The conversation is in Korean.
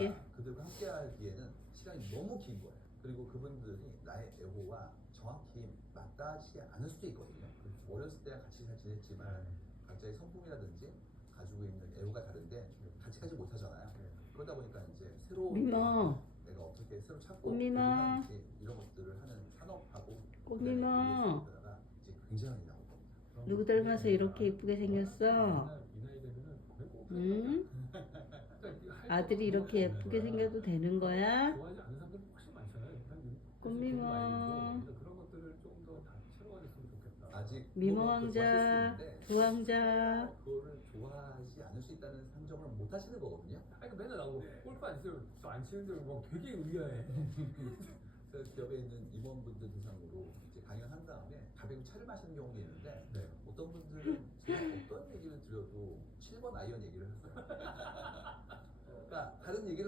줄게. 그들과 함께하기에는 시간이 너무 긴 거예요. 그리고 그분들이 나의 애호와 정확히 맞닿지 않을 수도 있거든요. 어렸을 때 같이 잘 지냈지만 각자의 성품이라든지 가지고 있는 애호가 다른데 같이 가지 못하잖아요. 그러다 보니까 이제 새로운 미모. 내가 어떻게 새로 찾고 꽃미모. 하는지 이런 것들을 하는 산업하고 꽃미모. 그다가 이제 굉장히 나올 겁니다. 누구 닮아서 이렇게 이쁘게 생겼어? 응? 아들이 이렇게 예쁘게 생겨도 되는 거야? 좋아하지 않는 사람들이 훨씬 많잖아요. 꽃미모. 그런 것들을 좀 더 다 채워갔으면 좋겠다. 아직 미모 왕자, 부왕자. 그거를 좋아하지 않을 수 있다는 상정을 못 하시는 거거든요. 아니 맨날 나오고 골프 안 치면 안 치는데 막 되게 의아해. 그래서 기업에 있는 임원분들 대상으로 이제 강연을 한 다음에 가볍게 차를 마시는 경우도 있는데 네. 어떤 분들은 제가 어떤 얘기를 드려도 7번 아이언 얘기를 했어요. 그러니까 다른 얘기를